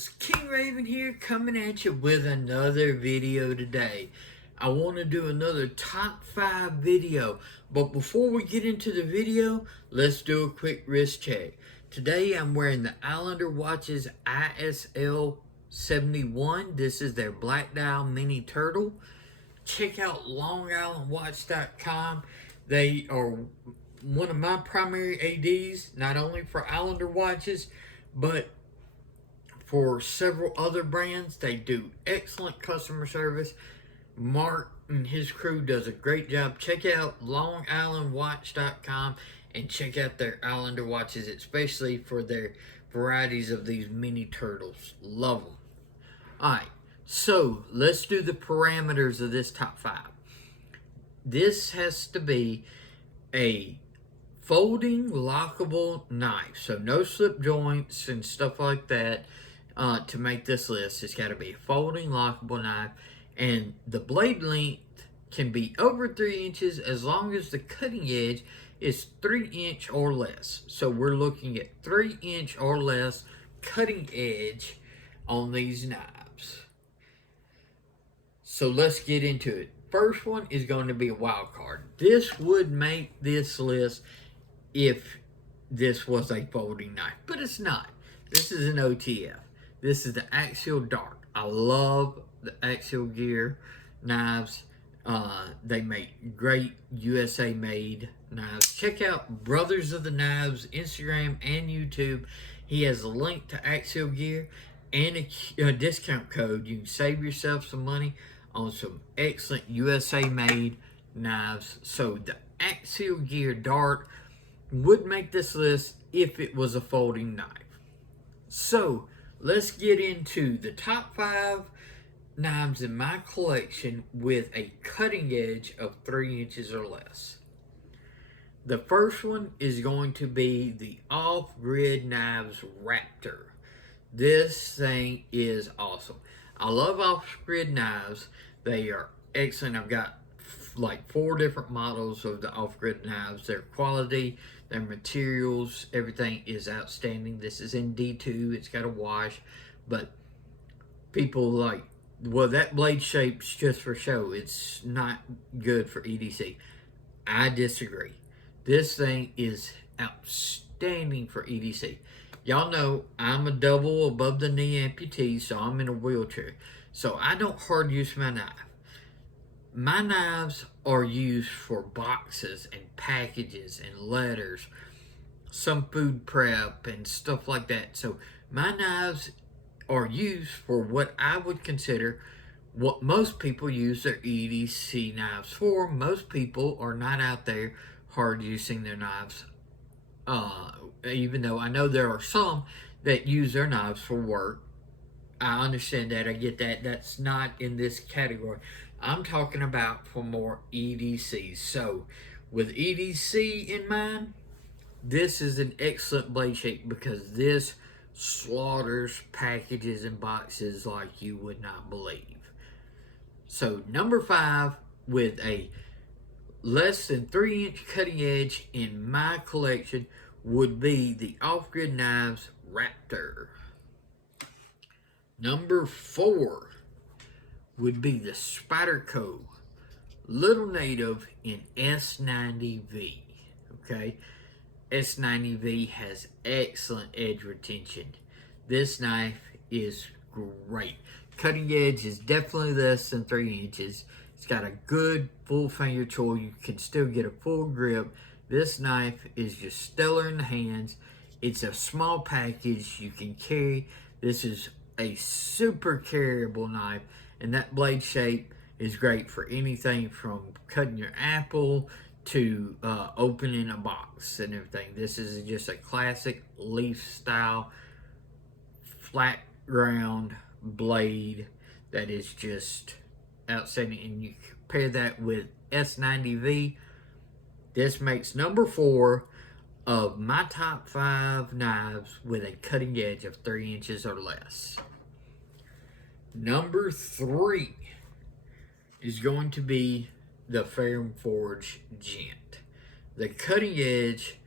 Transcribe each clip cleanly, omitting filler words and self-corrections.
guys, King Raven here, coming at you with another video today. I want to do another top 5 video, but before we get into the video, let's do a quick wrist check. Today I'm wearing the Islander Watches ISL 71. This is their black dial mini turtle. Check out LongIslandWatch.com. They are one of my primary ADs, not only for Islander watches, but for several other brands. They do excellent customer service. Mark and his crew does a great job. Check out LongIslandWatch.com and check out their Islander watches, especially for their varieties of these mini turtles. Love them. Alright, so let's do the parameters of this top 5. This has to be a folding lockable knife, so no slip joints and stuff like that. To make this list, it's got to be a folding lockable knife, and the blade length can be over 3 inches as long as the cutting edge is 3 inch or less. So we're looking at 3 inch or less cutting edge on these knives. So let's get into it. First one is going to be a wild card. This would make this list if this was a folding knife, but it's not. This is an OTF. This is the Axial Dark. I love the Axial Gear knives. They make great USA made knives. Check out Brothers of the Knives Instagram and YouTube. He has a link to Axial Gear and a discount code. You can save yourself some money on some excellent USA made knives. So the Axial Gear Dark would make this list if it was a folding knife. So let's get into the top 5 knives in my collection with a cutting edge of 3 inches or less. The first one is going to be the Offgrid Knives Raptor. This thing is awesome. I love Offgrid knives. They are excellent. I've got like 4 different models of the Offgrid knives. Their quality, their materials, everything is outstanding. This is in D2. It's got a wash, but people like, well, that blade shape's just for show. It's not good for EDC. I disagree. This thing is outstanding for EDC. Y'all know I'm a double above the knee amputee, so I'm in a wheelchair. So I don't hard use my knife. My knives are used for boxes and packages and letters, some food prep and stuff like that. So my knives are used for what I would consider what most people use their EDC knives for. Most people are not out there hard using their knives, even though I know there are some that use their knives for work. I understand that. I get that. That's not in this category. I'm talking about for more EDC. So with EDC in mind, this is an excellent blade shape because this slaughters packages and boxes like you would not believe. So number 5, with a less than 3 inch cutting edge in my collection, would be the Offgrid Knives Raptor. Number 4 would be the Spyderco Little Native in S90V. Okay, S90V has excellent edge retention. This knife is great. Cutting edge is definitely less than 3 inches. It's got a good full finger choil. You can still get a full grip. This knife is just stellar in the hands. It's a small package you can carry. This is a super carryable knife, and that blade shape is great for anything from cutting your apple to opening a box and everything. This is just a classic leaf style flat ground blade that is just outstanding, and you compare that with S90V. This makes number 4 of my top 5 knives with a cutting edge of 3 inches or less. Number 3 is going to be the Ferrum Forge Gent. The cutting edge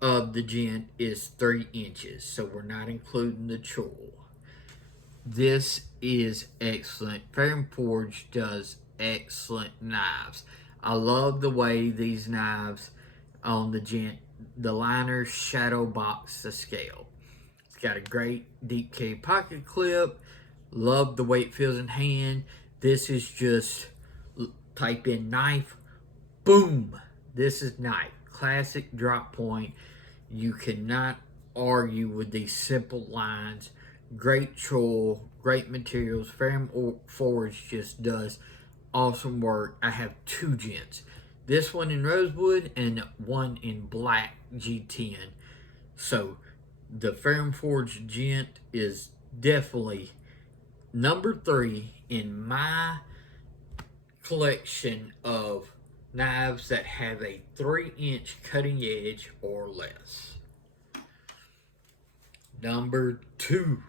of the Gent is 3 inches, so we're not including the choil. This is excellent. Ferrum Forge does excellent knives. I love the way these knives on the Gent, the liner shadow box the scale. It's got a great deep carry pocket clip. Love the way it feels in hand. This is just type in knife, boom. This is knife. Classic drop point. You cannot argue with these simple lines. Great choil, great materials. Ferrum Forge just does awesome work. I have two Gents. This one in rosewood and one in black G10. So the Ferrum Forge Gent is definitely number 3 in my collection of knives that have a 3-inch cutting edge or less. Number 2,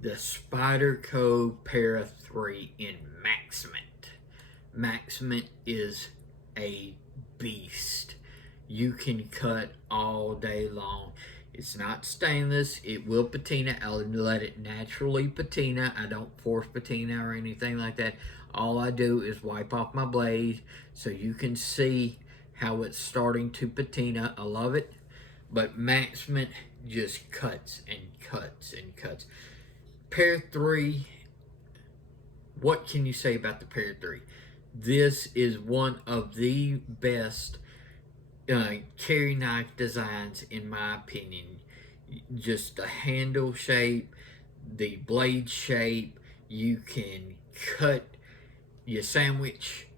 the Spyderco Para 3 in Maximint. Maximint is a beast. You can cut all day long. It's not stainless. It will patina. I'll let it naturally patina. I don't force patina or anything like that. All I do is wipe off my blade so you can see how it's starting to patina. I love it. But Maximint just cuts and cuts and cuts. Para 3, what can you say about the Para 3? This is one of the best carry knife designs in my opinion. Just the handle shape, the blade shape, you can cut your sandwich,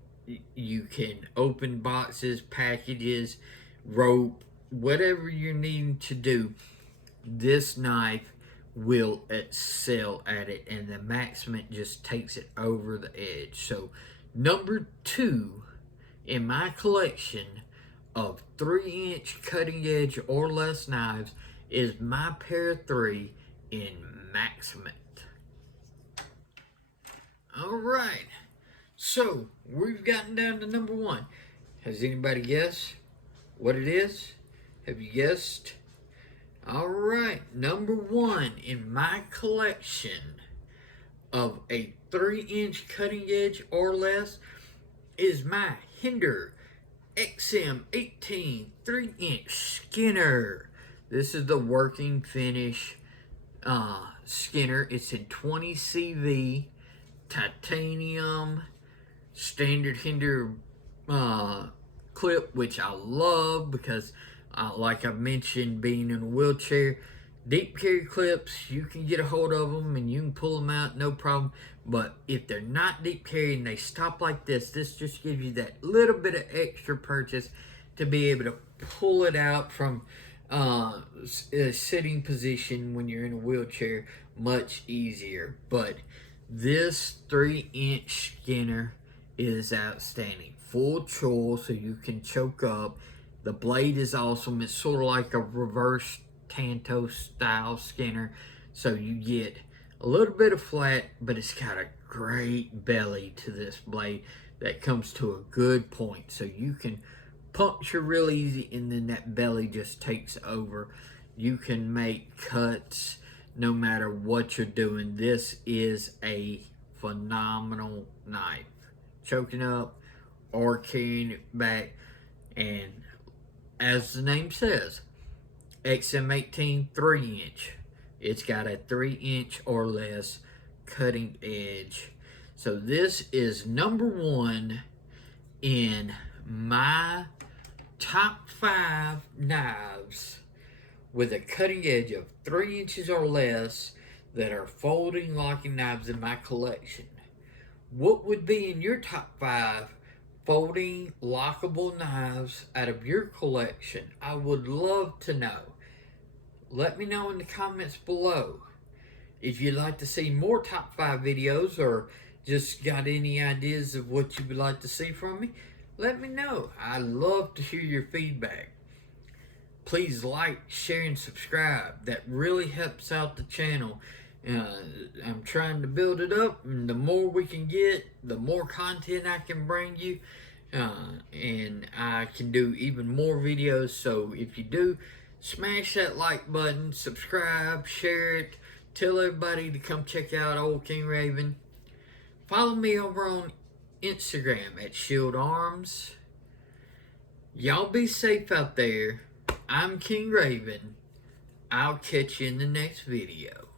you can open boxes, packages, rope, whatever you're needing to do. This knife will excel at it, and the Maximint just takes it over the edge. So number 2 in my collection of 3-inch cutting edge or less knives is my Para 3 in Maximint. Alright, so we've gotten down to number 1. Has anybody guessed what it is? Have you guessed? Alright, number 1 in my collection of a 3-inch cutting edge or less is my Hinder XM18 3-inch Skinner. This is the working finish Skinner. It's in 20 CV, titanium, standard Hinder clip, which I love because like I mentioned, being in a wheelchair, deep carry clips, you can get a hold of them and you can pull them out, no problem. But if they're not deep carry and they stop like this just gives you that little bit of extra purchase to be able to pull it out from a sitting position when you're in a wheelchair much easier. But this 3-inch Skinner is outstanding. Full choil so you can choke up. The blade is awesome. It's sort of like a reverse Tanto style Skinner. So you get a little bit of flat, but it's got a great belly to this blade that comes to a good point. So you can puncture real easy and then that belly just takes over. You can make cuts no matter what you're doing. This is a phenomenal knife. Choking up or carrying it back, and as the name says, XM18 3-inch. It's got a 3-inch or less cutting edge. So this is number 1 in my top 5 knives with a cutting edge of 3 inches or less that are folding locking knives in my collection. What would be in your top 5 folding lockable knives out of your collection? I would love to know. Let me know in the comments below. If you'd like to see more top 5 videos or just got any ideas of what you would like to see from me, let me know. I love to hear your feedback. Please like, share, and subscribe. That really helps out the channel. I'm trying to build it up, and the more we can get, the more content I can bring you, and I can do even more videos. So if you do, smash that like button, subscribe, share it, Tell everybody to come check out old King Raven. Follow me over on Instagram at Shield Arms. Y'all be safe out there. I'm King Raven. I'll catch you in the next video.